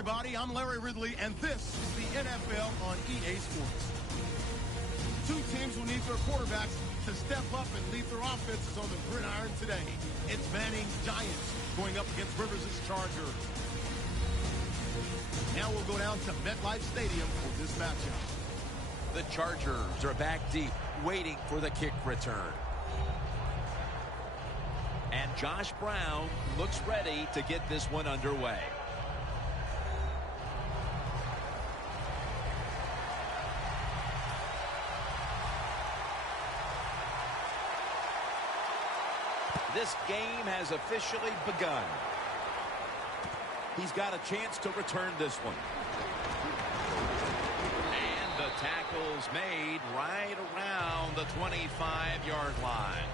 everybody. I'm Larry Ridley, and this is the NFL on EA Sports. Two teams will need their quarterbacks to step up and lead their offenses on the gridiron today. It's Manning's Giants going up against Rivers' Chargers. Now we'll go down to MetLife Stadium for this matchup. The Chargers are back deep, waiting for the kick return. And Josh Brown looks ready to get this one underway. This game has officially begun. He's got a chance to return this one. And the tackle's made right around the 25-yard line.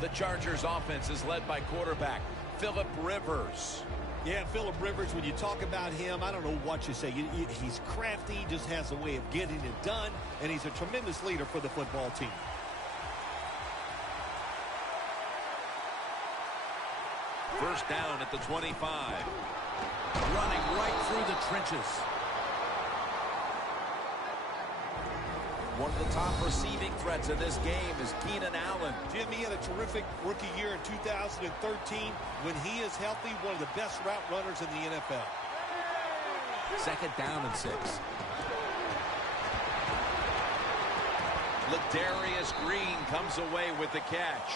The Chargers offense is led by quarterback Phillip Rivers. Yeah, Phillip Rivers, when you talk about him, I don't know what you say. He's crafty, just has a way of getting it done, and he's a tremendous leader for the football team. First down at the 25. Running right through the trenches. One of the top receiving threats in this game is Keenan Allen. Jim, he had a terrific rookie year in 2013. When he is healthy, one of the best route runners in the NFL. Second down and 6. Ladarius Green comes away with the catch.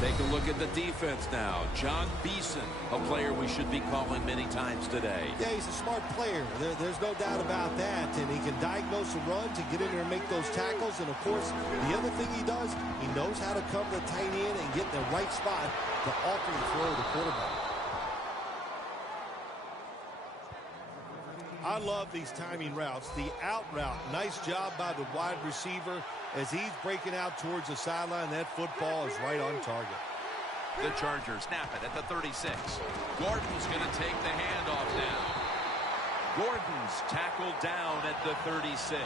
Take a look at the defense now. John Beeson, a player we should be calling many times today. Yeah, he's a smart player. There's no doubt about that. And he can diagnose the runs and get in there and make those tackles. And, of course, the other thing he does, he knows how to cover the tight end and get in the right spot to alter the throw of the quarterback. I love these timing routes. The out route, nice job by the wide receiver. As he's breaking out towards the sideline, that football is right on target. The Chargers snap it at the 36. Gordon's going to take the handoff now. Gordon's tackled down at the 36.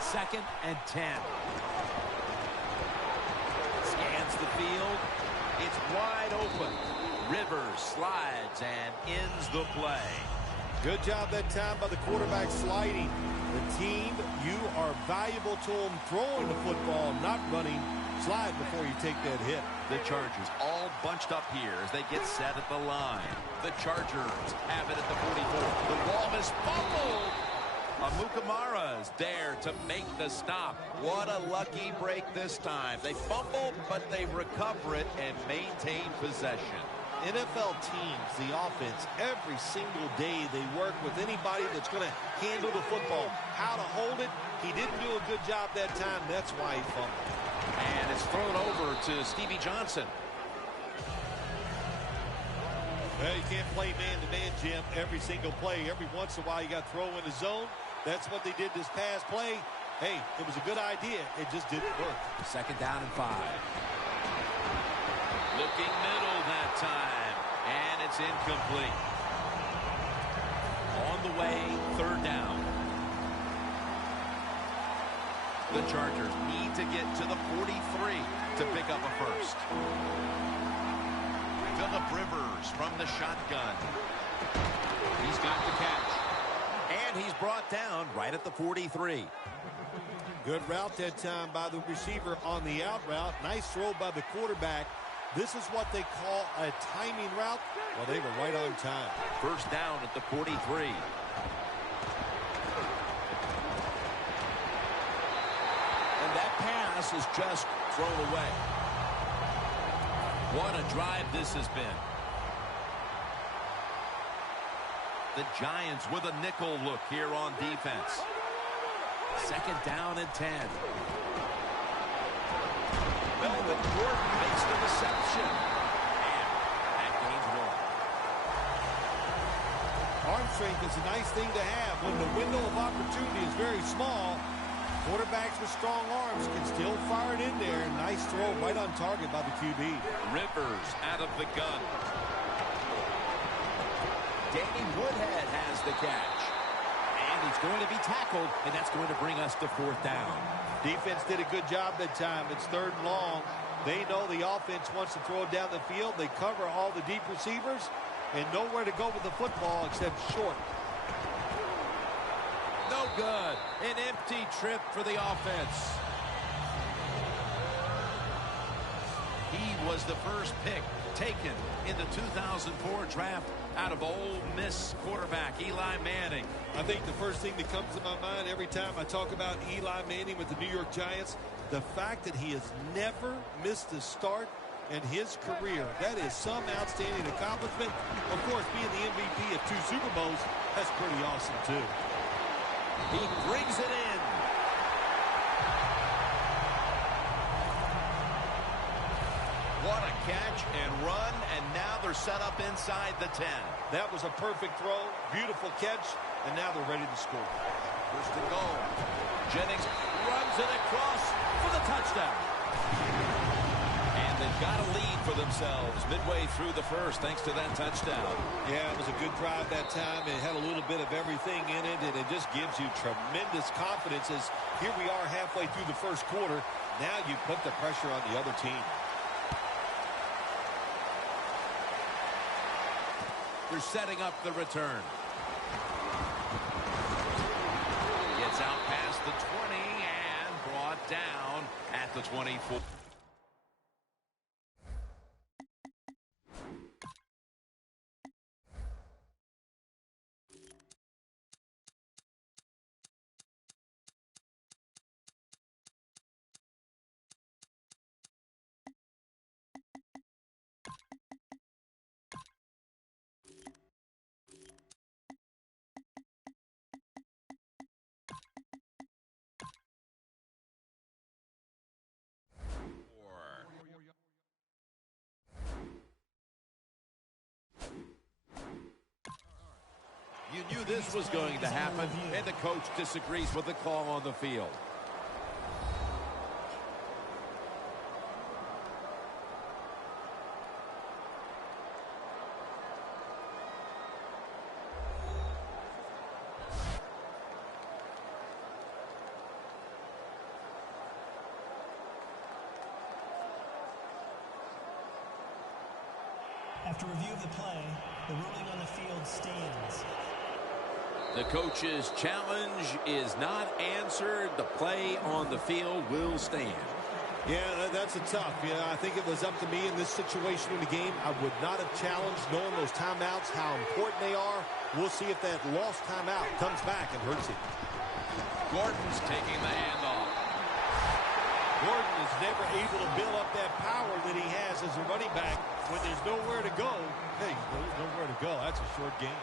Second and 10. Scans the field. It's wide open. Rivers slides and ends the play. Good job that time by the quarterback sliding. The team, you are valuable to them throwing the football, not running. Slide before you take that hit. The Chargers all bunched up here as they get set at the line. The Chargers have it at the 44. The ball is fumbled. Amukamara is there to make the stop. What a lucky break this time. They fumble, but they recover it and maintain possession. NFL teams, the offense, every single day they work with anybody that's going to handle the football. How to hold it, he didn't do a good job that time. That's why he fumbled. And it's thrown over to Stevie Johnson. Well, you can't play man-to-man, Jim, every single play. Every once in a while you got to throw in the zone. That's what they did this past play. Hey, it was a good idea. It just didn't work. Second down and 5. Looking middle that time. And it's incomplete. On the way, third down. The Chargers need to get to the 43 to pick up a first. Phillip Rivers from the shotgun. He's got the catch. And he's brought down right at the 43. Good route that time by the receiver on the out route. Nice throw by the quarterback. This is what they call a timing route. Well, they were right on time. First down at the 43. And that pass is just thrown away. What a drive this has been. The Giants with a nickel look here on defense. Second down and 10. Melvin Gordon makes the reception. And that gains 1. Arm strength is a nice thing to have. When the window of opportunity is very small, Quarterbacks with strong arms can still fire it in there. Nice throw right on target by the QB. Rivers out of the gun. Danny Woodhead has the catch. And he's going to be tackled, and that's going to bring us to 4th down. Defense did a good job that time. It's 3rd and long. They know the offense wants to throw it down the field. They cover all the deep receivers and nowhere to go with the football except short. No good. An empty trip for the offense. He was the first pick taken in the 2004 draft out of Ole Miss quarterback Eli Manning. I think the first thing that comes to my mind every time I talk about Eli Manning with the New York Giants, the fact that he has never missed a start in his career. That is some outstanding accomplishment. Of course, being the MVP of 2 Super Bowls, that's pretty awesome too. He brings it in. What a catch and run, and now they're set up inside the 10. That was a perfect throw, beautiful catch, and now they're ready to score. First and goal. Jennings runs it across for the touchdown. And they've got a lead for themselves midway through the first thanks to that touchdown. Yeah, it was a good drive that time. It had a little bit of everything in it, and it just gives you tremendous confidence as here we are halfway through the first quarter. Now you put the pressure on the other team. They're setting up the return. Gets out past the 20 and brought down at the 24. You knew this was going to happen, and the coach disagrees with the call on the field. After review of the play, the ruling on the field stands. The coach's challenge is not answered. The play on the field will stand. Yeah, that's a tough. Yeah, I think it was up to me in this situation in the game. I would not have challenged, knowing those timeouts, how important they are. We'll see if that lost timeout comes back and hurts him. Gordon's taking the handoff. Gordon is never able to build up that power that he has as a running back when there's nowhere to go. Hey, there's nowhere to go. That's a short game.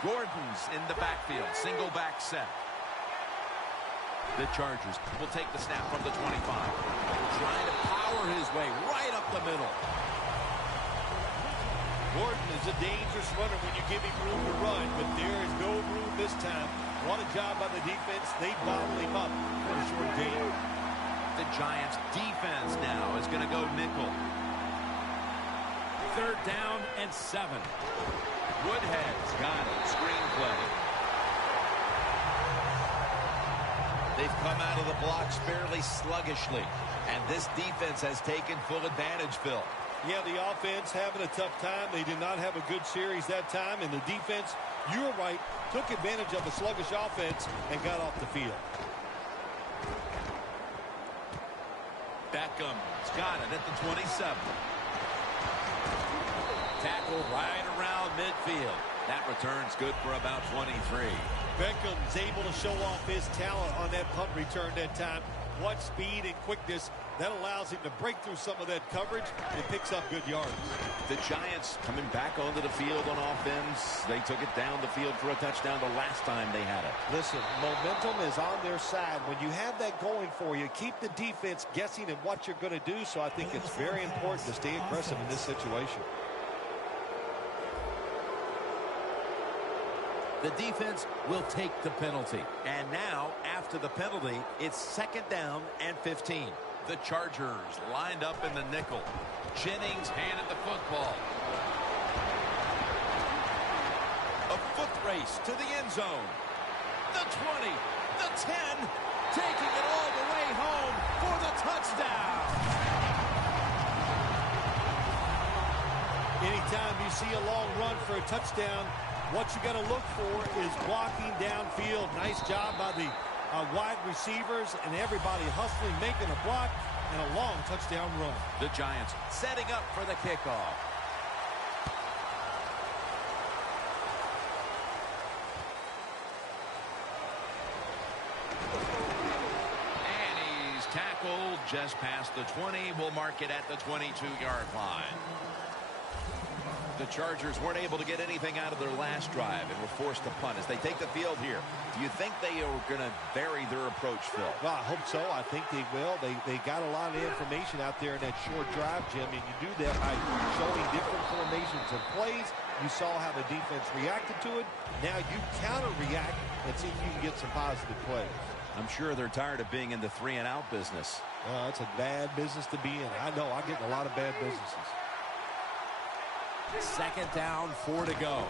Gordon's in the backfield. Single back set. The Chargers will take the snap from the 25. Trying to power his way right up the middle. Gordon is a dangerous runner when you give him room to run, but there is no room this time. What a job by the defense. They bottled him up for a short game. The Giants defense now is going to go nickel. 3rd down and 7. Woodhead's got it. Screenplay. They've come out of the blocks fairly sluggishly, and this defense has taken full advantage, Phil. Yeah, the offense having a tough time. They did not have a good series that time, and the defense, you were right, took advantage of a sluggish offense and got off the field. Beckham's got it at the 27. Tackle right around midfield. That return's good for about 23. Beckham's able to show off his talent on that punt return that time. What speed and quickness that allows him to break through some of that coverage and picks up good yards. The Giants coming back onto the field on offense. They took it down the field for a touchdown the last time they had it. Listen, momentum is on their side. When you have that going for you, keep the defense guessing at what you're going to do. So I think it's very important to stay aggressive in this situation. The defense will take the penalty. And now, after the penalty, it's 2nd down and 15. The Chargers lined up in the nickel. Jennings handed the football. A foot race to the end zone. The 20, the 10, taking it all the way home for the touchdown. Anytime you see a long run for a touchdown, what you got to look for is blocking downfield. Nice job by the wide receivers and everybody hustling, making a block, and a long touchdown run. The Giants setting up for the kickoff. And he's tackled just past the 20. We'll mark it at the 22-yard line. The Chargers weren't able to get anything out of their last drive and were forced to punt as they take the field here. Do you think they are going to vary their approach, Phil? Well, I hope so. I think they will. They got a lot of information out there in that short drive, Jim, and you do that by showing different formations and plays. You saw how the defense reacted to it. Now you counter-react and see if you can get some positive plays. I'm sure they're tired of being in the 3-and-out business. It's a bad business to be in. I know. I get in a lot of bad businesses. 2nd down, 4 to go.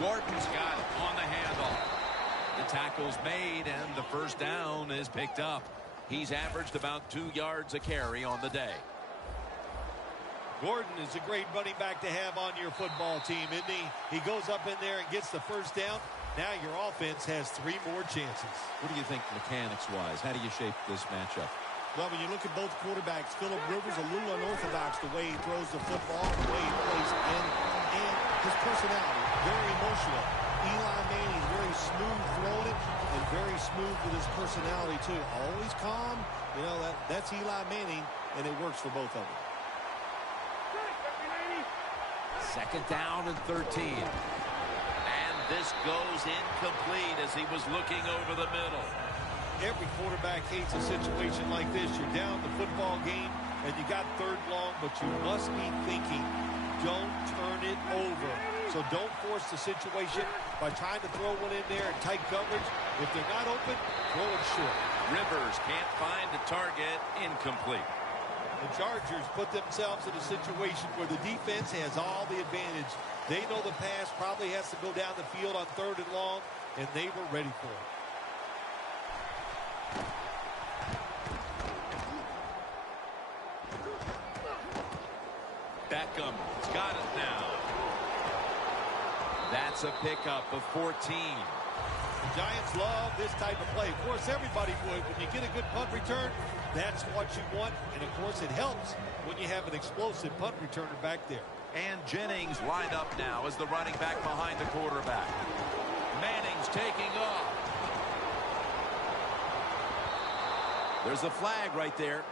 Gordon's got it on the handoff. The tackle's made, and the first down is picked up. He's averaged about 2 yards a carry on the day. Gordon is a great running back to have on your football team, isn't he? He goes up in there and gets the first down. Now your offense has 3 more chances. What do you think mechanics-wise? How do you shape this matchup? Well, when you look at both quarterbacks, Phillip Rivers a little unorthodox the way he throws the football, the way he plays, and his personality, very emotional. Eli Manning, very smooth throwing it and very smooth with his personality too. Always calm. You know, that's Eli Manning, and it works for both of them. 2nd down and 13. And this goes incomplete as he was looking over the middle. Every quarterback hates a situation like this. You're down the football game, and you got 3rd long, but you must be thinking, don't turn it over. So don't force the situation by trying to throw one in there in tight coverage. If they're not open, throw it short. Rivers can't find the target. Incomplete. The Chargers put themselves in a situation where the defense has all the advantage. They know the pass probably has to go down the field on 3rd and long, and they were ready for it. Beckham's got it now. That's a pickup of 14. The Giants love this type of play. Of course, everybody would. When you get a good punt return, that's what you want. And, of course, it helps when you have an explosive punt returner back there. And Jennings lined up now as the running back behind the quarterback. Manning's taking off. There's a flag right there.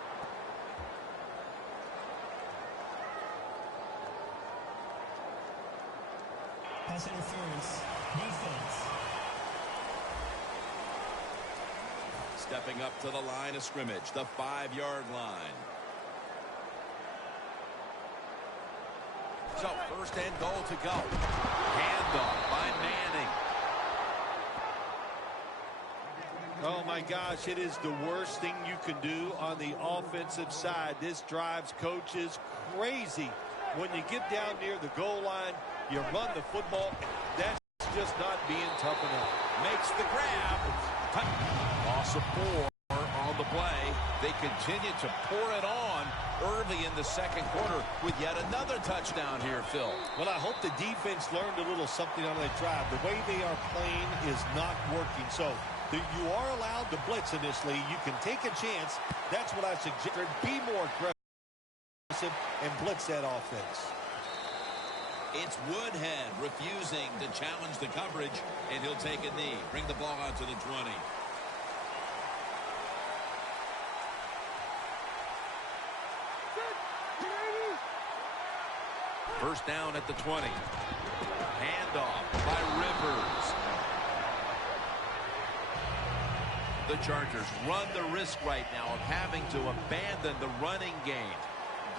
Pass interference. Defense. Stepping up to the line of scrimmage, the 5-yard line. So 1st and goal to go. Handoff by Manning. Oh, my gosh, it is the worst thing you can do on the offensive side. This drives coaches crazy. When you get down near the goal line, you run the football. That's just not being tough enough. Makes the grab. Loss of 4 on the play. They continue to pour it on early in the 2nd quarter with yet another touchdown here, Phil. Well, I hope the defense learned a little something on that drive. The way they are playing is not working. So you are allowed to blitz in this league. You can take a chance. That's what I suggest. Be more aggressive and blitz that offense. It's Woodhead refusing to challenge the coverage, and he'll take a knee. Bring the ball out to the 20. First down at the 20. Handoff by Rivers. The Chargers run the risk right now of having to abandon the running game.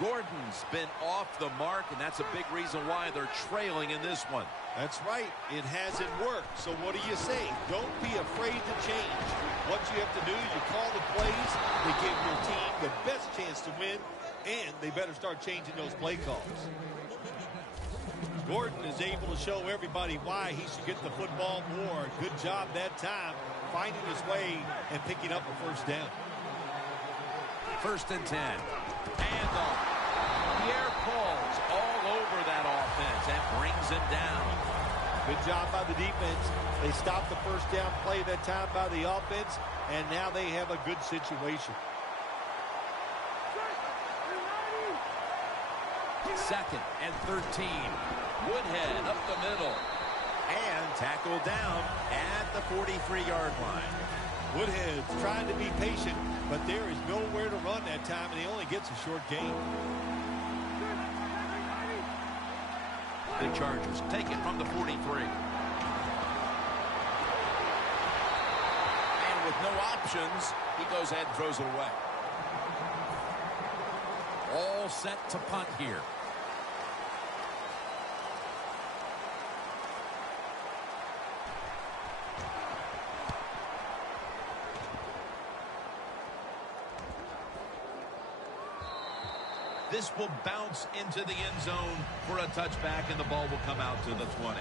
Gordon's been off the mark, and that's a big reason why they're trailing in this one. That's right. It hasn't worked. So what do you say? Don't be afraid to change. What you have to do, you call the plays that give your team the best chance to win, and they better start changing those play calls. Gordon is able to show everybody why he should get the football more. Good job that time, finding his way and picking up a first down. 1st and 10. Handoff. Pierre Paul's all over that offense and brings him down. Good job by the defense. They stopped the first down play that time by the offense, and now they have a good situation. 2nd and 13. Woodhead up the middle. And tackled down at the 43-yard line. Woodhead's trying to be patient, but there is nowhere to run that time, and he only gets a short gain. The Chargers take it from the 43. And with no options, he goes ahead and throws it away. All set to punt here. This will bounce into the end zone for a touchback, and the ball will come out to the 20.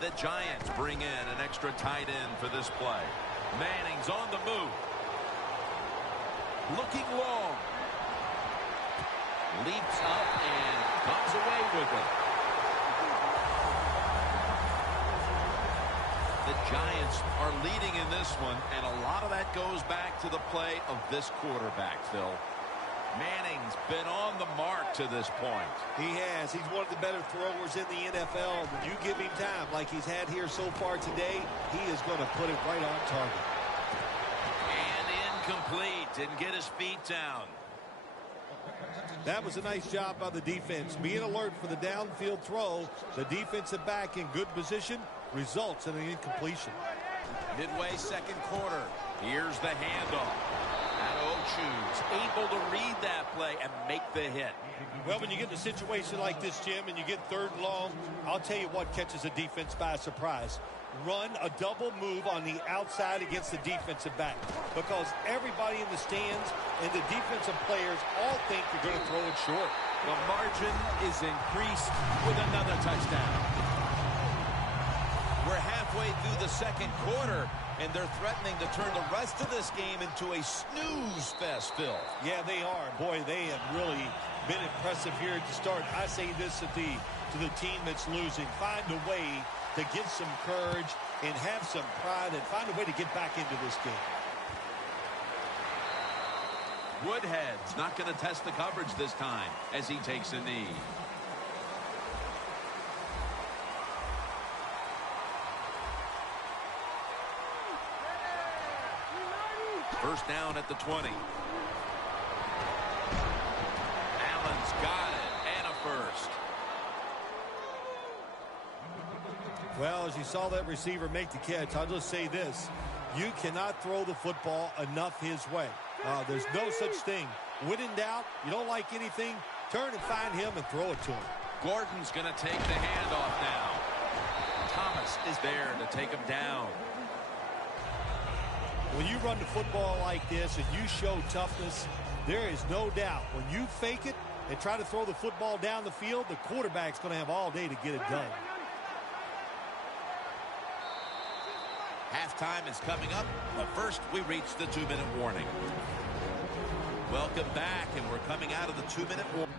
The Giants bring in an extra tight end for this play. Manning's on the move. Looking long. Leaps up and comes away with it. The Giants are leading in this one, and a lot of that goes back to the play of this quarterback, Phil. Manning's been on the mark to this point. He has. He's one of the better throwers in the NFL. When you give him time like he's had here so far today, he is going to put it right on target. And incomplete. Didn't get his feet down. That was a nice job by the defense. Being alert for the downfield throw, the defensive back in good position results in an incompletion. Midway 2nd quarter. Here's the handoff. Choose able to read that play and make the hit. Well, when you get in a situation like this, Jim, and you get 3rd and long, I'll tell you what catches a defense by surprise. Run a double move on the outside against the defensive back, because everybody in the stands and the defensive players all think you're going to throw it short. The margin is increased with another touchdown. We're halfway through the 2nd quarter, and they're threatening to turn the rest of this game into a snooze fest, Phil. Yeah, they are. Boy, they have really been impressive here to start. I say this to the team that's losing. Find a way to get some courage and have some pride and find a way to get back into this game. Woodhead's not going to test the coverage this time as he takes a knee. First down at the 20. Allen's got it, and a first. Well, as you saw that receiver make the catch, I'll just say this. You cannot throw the football enough his way. There's no such thing. When in doubt, you don't like anything, turn and find him and throw it to him. Gordon's going to take the handoff now. Thomas is there to take him down. When you run the football like this and you show toughness, there is no doubt when you fake it and try to throw the football down the field, the quarterback's going to have all day to get it done. Halftime is coming up, but first we reach the 2-minute warning. Welcome back, and we're coming out of the 2-minute warning.